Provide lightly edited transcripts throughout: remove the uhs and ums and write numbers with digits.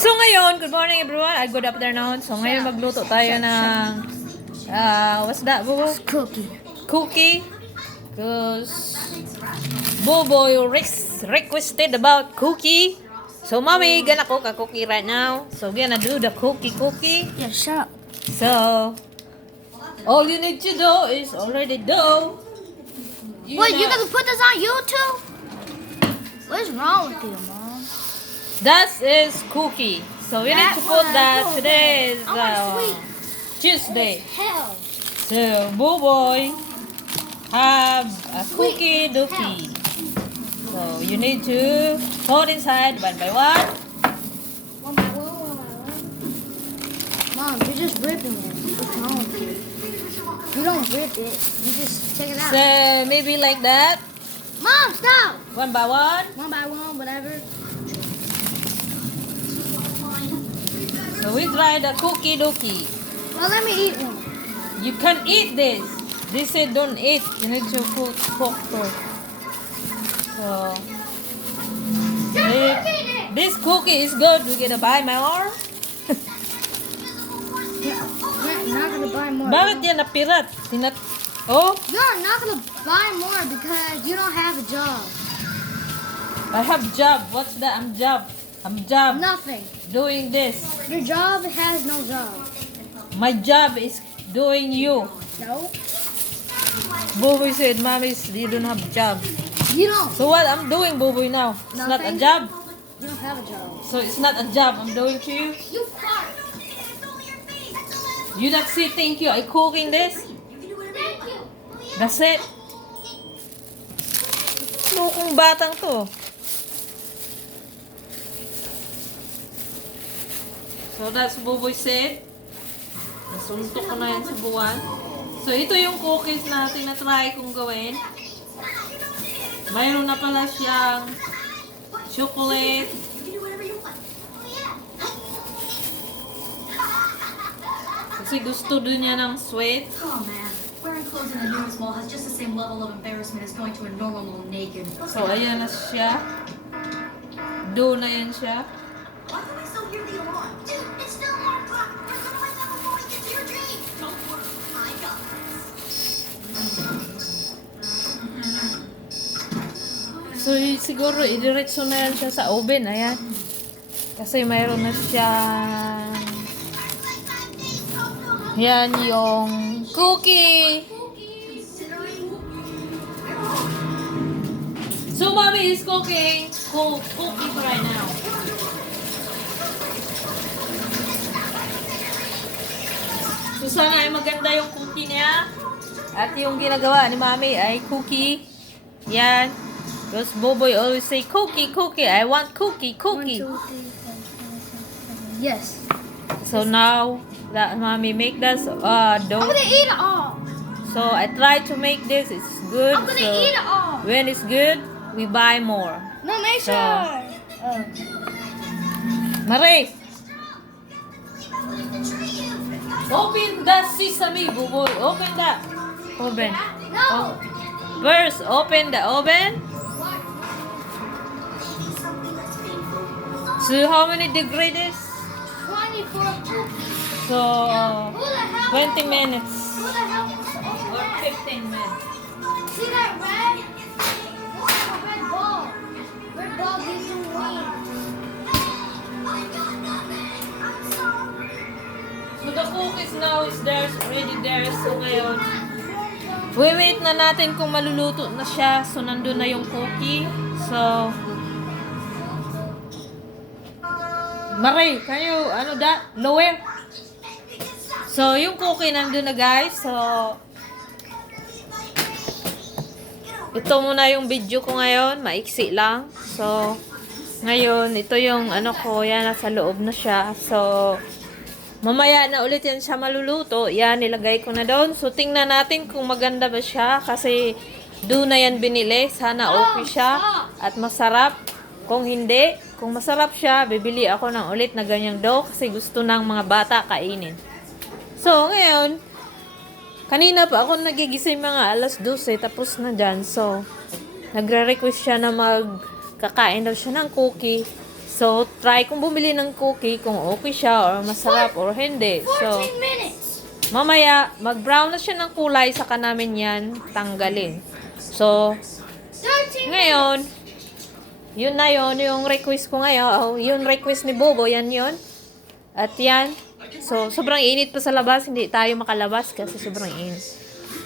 So ngayon, good morning everyone, good afternoon. So ngayon magluto tayo ng what's that, Bobo? Cookie. Cookie. Because Bobo requested about cookie. So mommy, gonna cook a cookie right now. So gonna do the cookie. Yeah, shut up. So all you need to do is already do. Wait, you gonna put this on YouTube? What's wrong with you, Mom? That is cookie. So we need to put that. Today is I want sweet. Tuesday. Hell. So Boboy have a cookie dookie. So you need to put inside one by one. One by one. Mom, you're just ripping it. What's wrong with you? You don't rip it. You just check it out. So maybe like that. Mom, stop. One by one. One by one, whatever. So we try the cookie dookie. Well, let me eat one. You can eat this. They said don't eat. You need to cook first. So if this cookie is good, we're gonna buy more. You're not gonna buy more. Bakit yan napirat? Oh, You're not gonna buy more because you don't have a job. I have job. What's that? I'm job Nothing. doing this. Your job has no job. My job is doing you. No, Boboy said, Mommy, you don't have job. you don't. So what I'm doing, Boboy, now? It's not a Nothing. job. You don't have a job. So it's not a job I'm doing to you. You fart. You not say thank you. I cooking this. Thank you. That's it. Lukong batang to. So that's Boboy said. Nasuntok ko na yan sa buwan. So ito yung cookies natin na try kong gawin. Mayroon na pala siyang chocolate. Kasi gusto din niya ng sweet. Oh man, wearing clothes in a nudist mall has just the same level of embarrassment as going to a normal mall naked. So ayan na siya. Do na yan siya. Why do I still hear the alarm? Dude, it's still alarm clock. You're gonna wake up before we get to your dream. Don't worry, I got this. So siguro idiretso na yan siya sa oven. Ayan. Kasi mayroon na siyang yan yung cookie. So mommy is cooking cookies right now. So sana ay maganda yung cookie niya. At yung ginagawa ni mommy ay cookie. Yan. Because Boboy always say cookie. I want cookie. 1, 2, 3, 4, 5, 6, 7. Yes. So now that mommy make that I'm dough. gonna eat it all. So I try to make this. It's good. I'm gonna So eat it all. when it's good, we buy more. No, make So- sure. Marie, open that sesame, Boboy. Open that. Open. No. First, open the oven. So how many degrees is? 24 cookies. So Who the hell? 20 minutes Who the hell wants to open or that? 15 minutes. See that red? Look at the red ball. Red ball gives you wings. So the cookies now is there's already there. So ngayon, wait na natin kung maluluto na siya. So nandun na yung cookie. So Marie, can you lower? So yung cookie nandun na guys. So ito muna yung video ko ngayon. Maiksi lang. So ngayon, ito yung ko. Yan, nasa loob na siya. So mamaya na ulit yan siya maluluto. Yan, nilagay ko na doon. So, tingnan natin kung maganda ba siya. Kasi, doon na yan binili. Sana okay siya. At masarap. Kung hindi, kung masarap siya, bibili ako ng ulit na ganyang dough. Kasi gusto ng mga bata kainin. So, ngayon, kanina pa ako nagigising mga alas 12. Tapos na dyan. So, nagre-request siya na magkakain daw siya ng cookie. So, try kung bumili ng cookie kung okay siya or masarap or hindi. So, 14 minutes. mamaya, mag-brown na siya ng kulay, saka namin yan tanggalin. So, 13 ngayon, yun na yun, yung request ko ngayon. Oh, yung request ni Bobo, yan yun. At yan. So, sobrang init pa sa labas. Hindi tayo makalabas kasi sobrang init.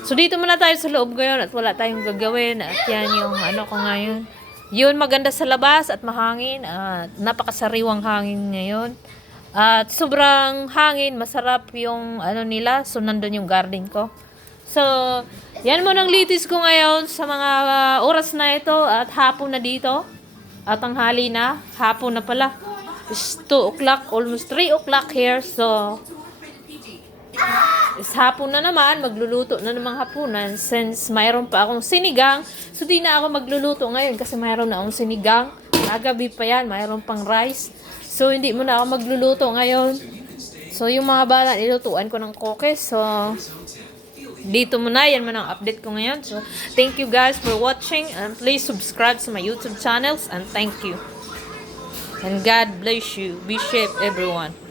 So, dito muna tayo sa loob ngayon at wala tayong gagawin. At yan yung ano ko ngayon. Yun, maganda sa labas at mahangin. At napakasariwang hangin ngayon. At sobrang hangin, masarap yung ano nila. So, nandun yung garden ko. So, yan mo ng litis ko ngayon sa mga oras na ito at hapon na dito. At ang hali na, hapon na pala. It's 2 o'clock, almost 3 o'clock here. So, is hapon na naman, magluluto na namang hapunan since mayroon pa akong sinigang. So, di na ako magluluto ngayon kasi mayroon na akong sinigang. Nagabi pa yan, mayroon pang rice. So, hindi mo na ako magluluto ngayon. So, yung mga bata, nilutuan ko ng cookies. So, dito muna, yan man ang update ko ngayon. So, thank you guys for watching and please subscribe to my YouTube channels and thank you. And God bless you. Be safe everyone.